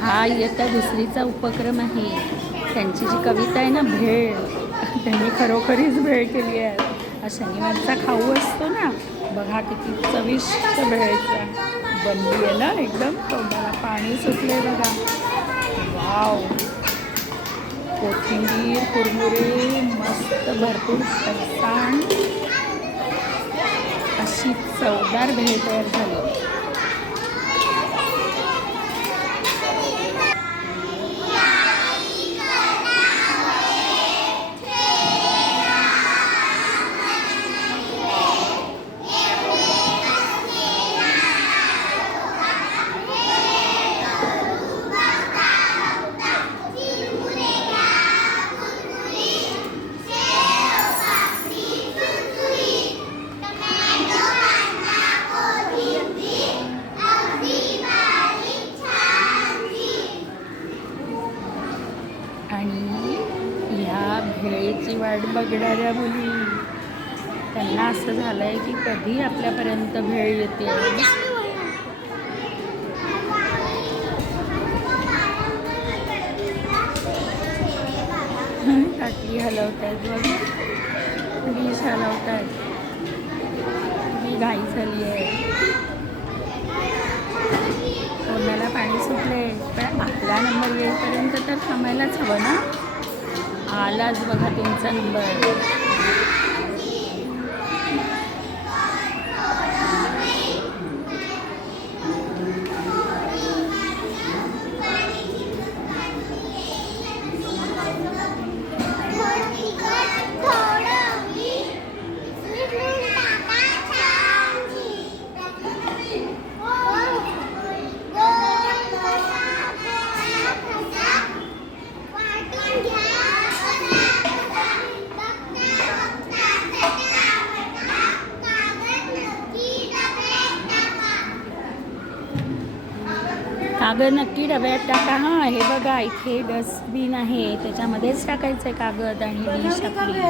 हा इयत्ता दुसरीचा उपक्रम आहे. त्यांची जी कविता आहे ना भेळ त्यांनी खरोखरीच भेळ केली आहे. हा शनिवारचा खाऊ असतो ना बघा किती चविष्ट भेळचा. बनली आहे ना एकदम तोंडाला पाणी सुटले बघा. वाव. कोथिंबीर कुरमुरे मस्त भरपूर फरसाण अशी चवदार भेळ तयार झाली. आणि ह्या भेळेची वाट बघणाऱ्या मुली त्यांना असं झालं आहे की कधी आपल्यापर्यंत भेळ येते? टाकली हलवत आहेत बघ. डिश हलवत आहेत ही घाई झाली आहे तोंडाला पाणी सुटले पण आपला नंबर येईपर्यंत तर थांबायलाच हवं ना? आलाच बघा तुमचा नंबर. कागद नक्की डब्यात टाका हां हे बघा इथे डस्टबिन आहे त्याच्यामध्येच टाकायचं आहे कागद आणि डिश आपली